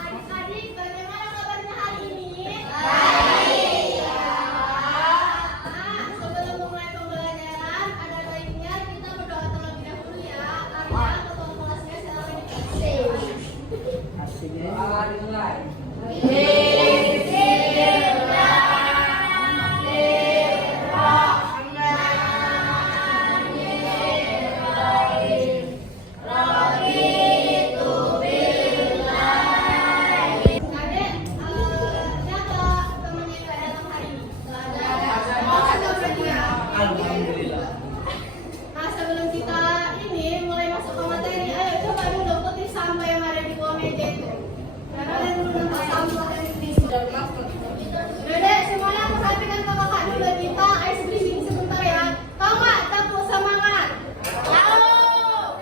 Adik-adik, bagaimana kabarnya hari ini? Sebelum mulai pembelajaran, ada baiknya kita berdoa terlebih dahulu ya, karena ketua kelasnya sedang Nah, sebelum kita ini mulai masuk ke materi, ayo coba dulu putih sampah yang ada di bawah meja itu. Nah, kalian dulu nampak sampah yang di sini. Dede, semuanya perhatikan ke kakak dulu, kita ice breathing sebentar ya. Tahu nggak? Tepuk semangat. Tahu.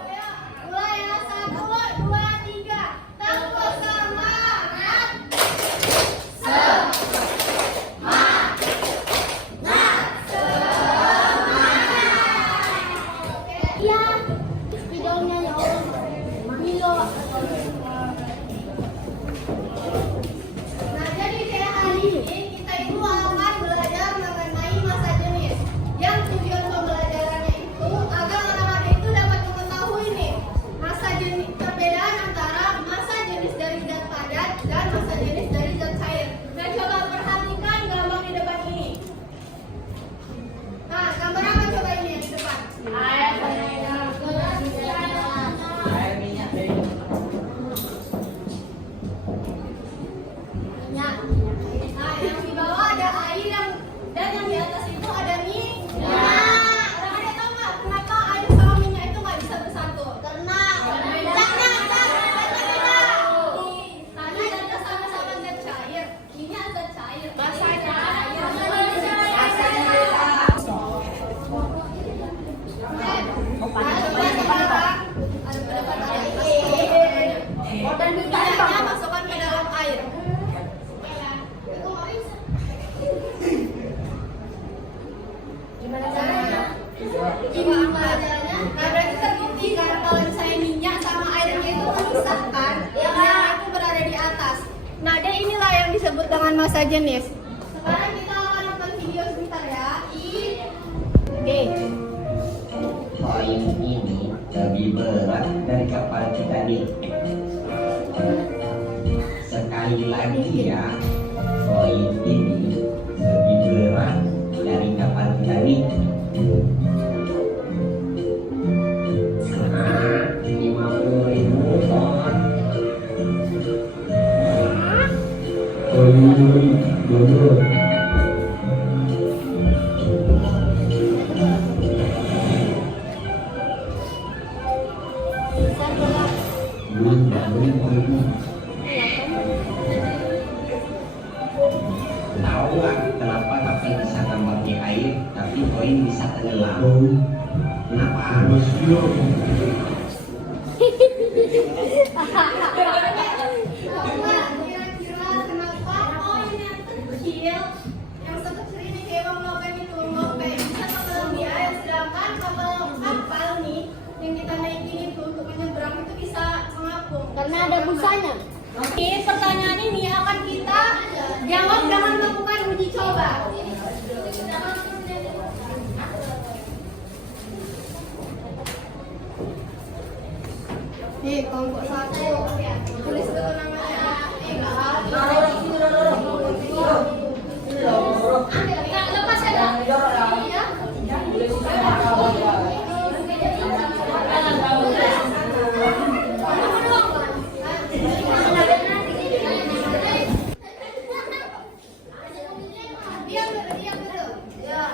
Ayo, mulai ya. 1, 2, 3. Tepuk semangat. Iya, videonya ya Milo. Nah, jadi kayak hari ini kita itu akan belajar mengenai masa jenis. Yang tujuan pembelajarannya itu agar anak-anak itu dapat mengetahui nih masa jenis, perbedaan antara masa jenis dari zat padat dan masa jenis dari zat cair. Nah, coba perhatikan gambar di depan ini. Nah, gambar apa coba ini yang di depan? Nah, yang di bawah ada air dan yang di atas itu ada minyak. Nah, ada tahu nggak kenapa air sama minyak itu nggak bisa bersatu? Karena zatnya sama-sama zat cair. Minyak zat cair. Masanya dan minyaknya masukkan ke dalam air. Gimana caranya? Nah, berarti terbukti kan kalau misalnya minyak sama airnya itu memisahkan, yang itu berada di atas. Nah, dan inilah yang disebut dengan masa jenis. Sekarang kita akan nonton video sebentar ya. Oke. Koin ini lebih berat dari kapal Titanic. Sekali lagi ya, koin ini lebih berat dari kapal Titanic. 50.000 ton. Tahu nggak kenapa kapal bisa tambah di air, tapi koin bisa tenggelam? Kenapa? Kira-kira kenapa koin yang kecil, yang sekecil ini kayak bang logam itu, bisa tenggelam di air, sedangkan kapal nih yang kita naikin itu untuk menyeberang itu bisa mengapung? Karena ada busanya. Oke, pertanyaan ini akan kita jawab dengan melakukan uji coba. Nih, kelompok 1. Tulis dulu namanya. Lepas aja. Iya. Diam dulu. Ya.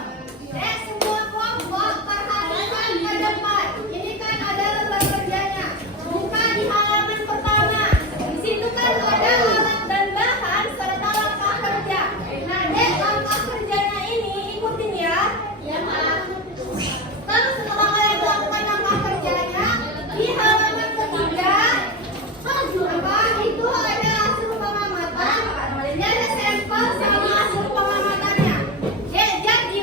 Semua kelompok perhatikan ke depan. Ini kan ada lembar kerjanya. Buka di halaman pertama. Di situ kan ada alat dan bahan serta langkah kerja. Nah, langkah kerjanya ini ikutin ya. Ya, Pak. Terus setelah kalian melakukan langkah kerjanya, di halaman ketiga itu ada hasil pengamatan. Ini ada sampel sama hasil pengamatannya. Jadi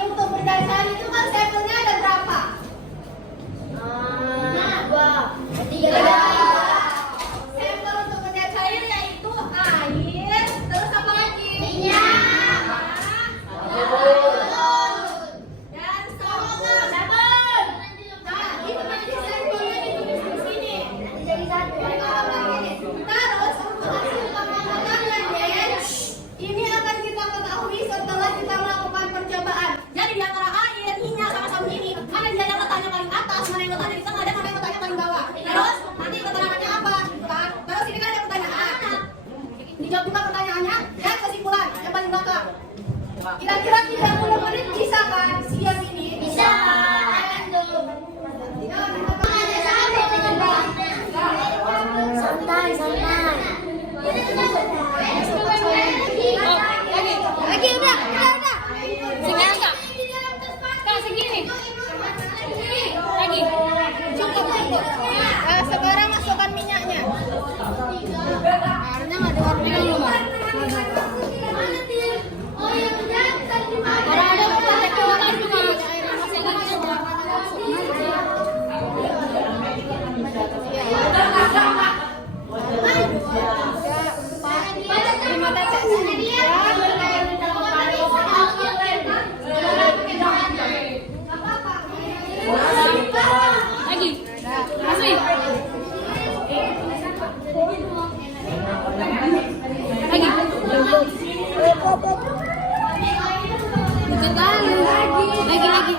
Lagi.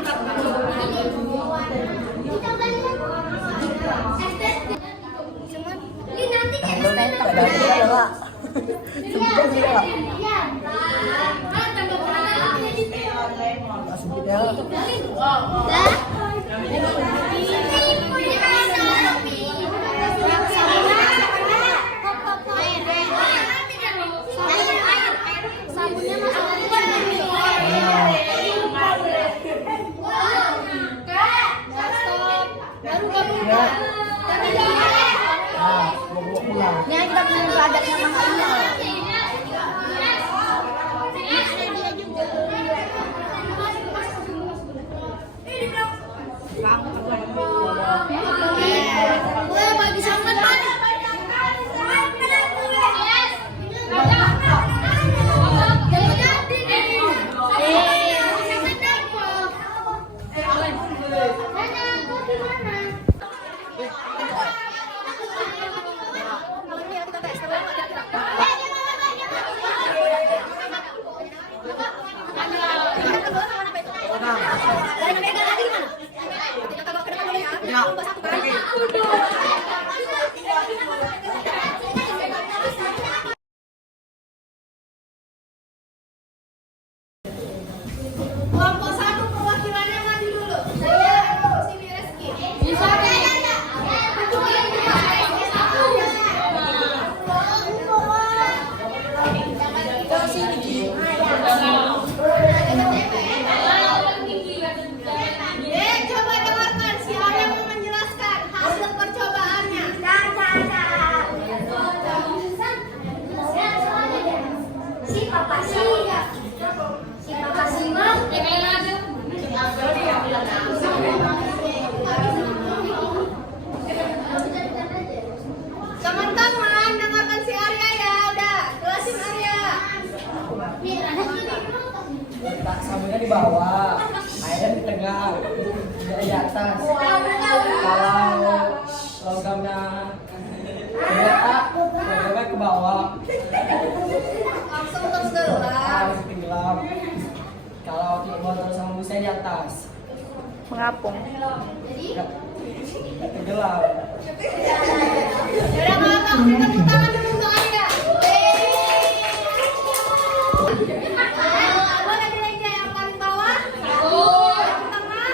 Ini nanti sabunnya ini kita punya produknya mahalnya. Kelompok 1 perwakilannya maju dulu. Saya sini Reski. Coba dengarkan si Arya mau menjelaskan hasil percobaannya. Si Papa Simon. Teman-teman dengarkan si Arya ya, udah jelasin Arya. Letak sabunnya di bawah, airnya di tengah, tidak di atas. Kalau logamnya logamnya ke bawah, Langsung tenggelam. harus tenggelam. Kalau botol sama busnya di atas, Mengapung. nggak tenggelam. Yaudah kalau kamu tepuk tangan dulu untuk Arya. Boleh gereja yang paling bawah? Yang tengah?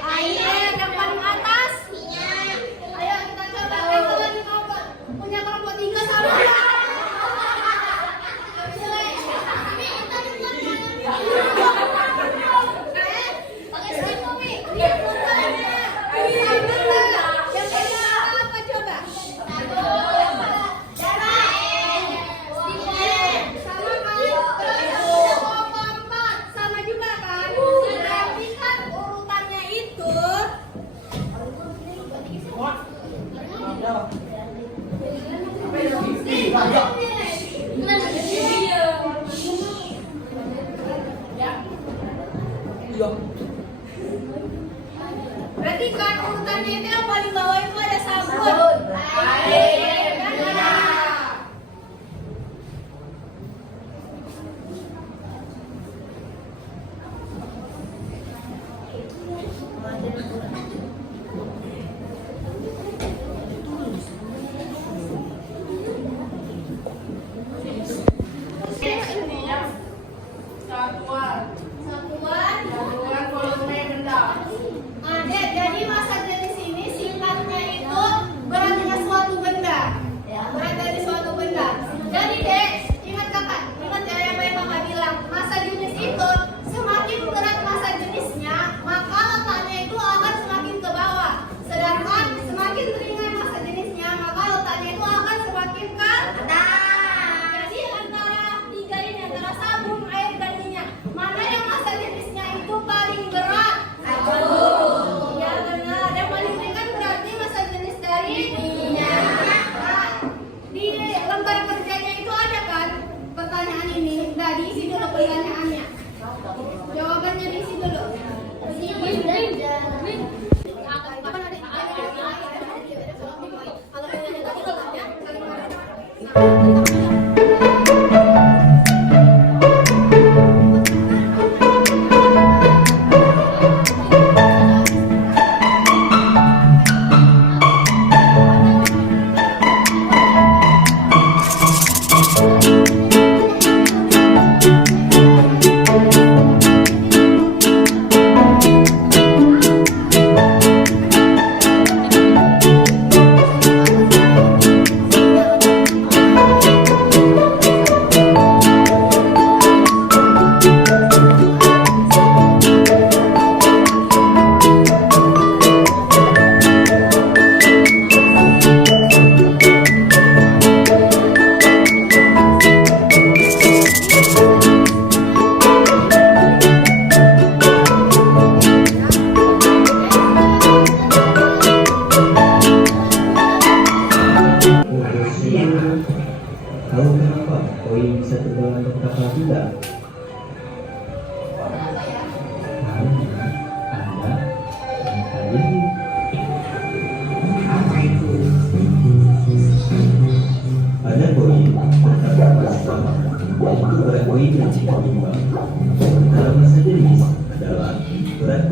Air. Yang paling atas? Ayo kita coba. Kalau lagi punya kelompok 3 sama. Pakai stick Umi. Yang paling apa coba? Sama kan? Sama juga kan? Berarti kan urutannya itu berarti kan urutannya itu yang paling bawah itu ada sabun. Air. Satuan volume benda. Jadi masa dari sini singkatnya itu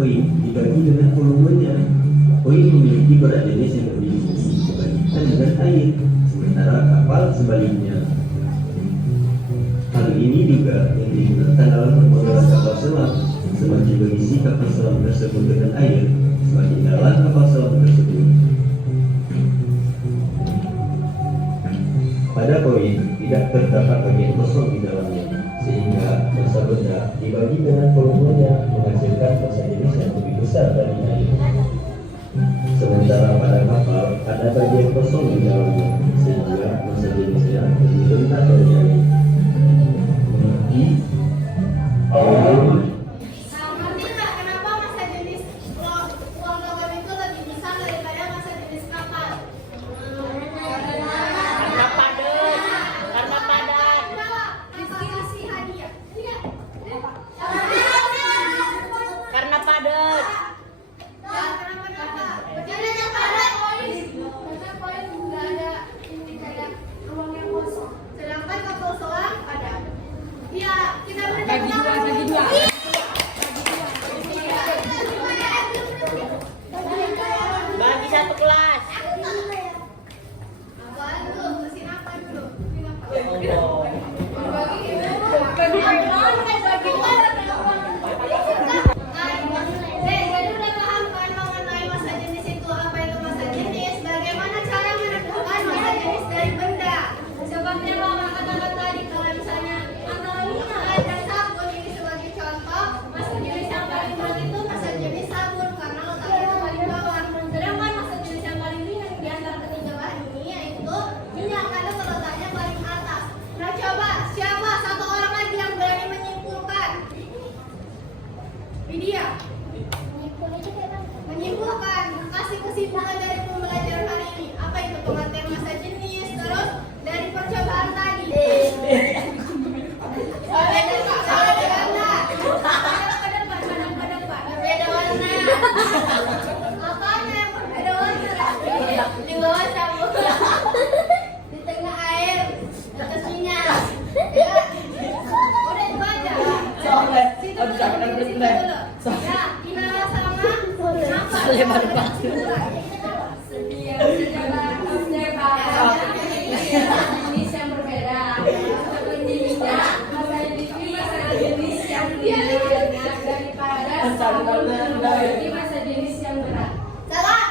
koin dibagi dengan volumenya. Koin memiliki berat jenis yang lebih dibandingkan dengan air, sementara kapal sebaliknya. Hal ini juga yang digunakan dalam permodalan kapal selam. Semakin berisi kapal selam tersebut dengan air, semakin dalam kapal selam tersebut. Pada koin tidak terdapat bagian kosong di dalamnya, sehingga massa benda dibagi dengan volumenya menghasilkan massa jenis yang lebih besar dari air. Sementara pada kapal ada bagian kosong di dalamnya, sehingga massa jenisnya lebih rendah dari air. Mengerti? Ngerti nggak kenapa massa jenis uang logam itu lebih besar daripada massa jenis kapal? Karena padat. Karena padat. Rizky kasih hadiah. Karena padat. Ya, kenapa? Caranya padat. Karena koin nggak ada ini kayak ruang yang kosong. Sedangkan kapal selam ada. Iya, kita bagi dua. Bagi satu kelas. Apaan tuh? Mesin apa dulu? Oh. Jadi udah paham kan mengenai massa jenis itu, apa itu massa jenis, bagaimana cara menentukan massa jenis dari benda. Seperti yang Mama katakan tadi, kalau misalnya ada sabun ini sebagai contoh, massa jenis yang paling berat itu massa jenis sabun karena letaknya itu paling bawah. Sedangkan massa jenis yang paling ringan di antara ketiga bahan ini yaitu minyak karena letaknya paling atas. Nah coba siapa satu orang lagi yang berani menyimpulkan? Widya. Menyimpulkan, kasih kesimpulan dari pembelajaran hari ini. Apa itu pengertian massa jenis, terus dari percobaan tadi. Berbeda warna. Apanya yang berbeda warna? Di bawah sabun, di tengah air, di atas minyak. Ya, udah itu aja. Situ dulu. Ya, Inara sama apa? Lebar banget. Setiap sejarah jenis yang berbeda. Seperti minyak, massa jenis yang ringan daripada sabun memiliki massa jenis yang berat. Salah.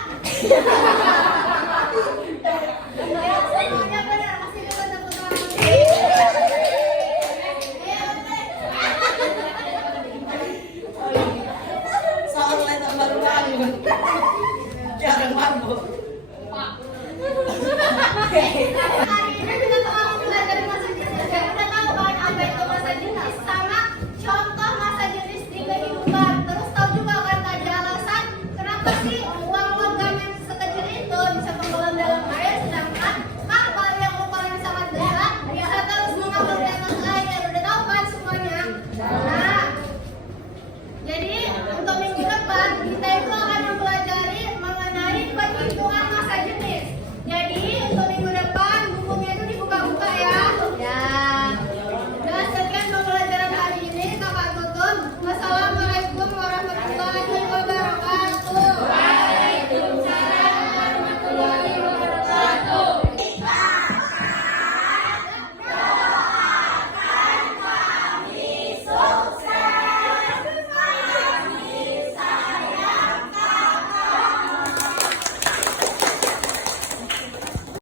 Ya, semuanya benar. Masih dapat tepuk tangan. Soal lain tak baru bangun. Jarang mabuk. Hari ini kita bakal belajar massa jenis. Kita udah tahu kan apa itu massa jenis sama contoh massa jenis di kehidupan.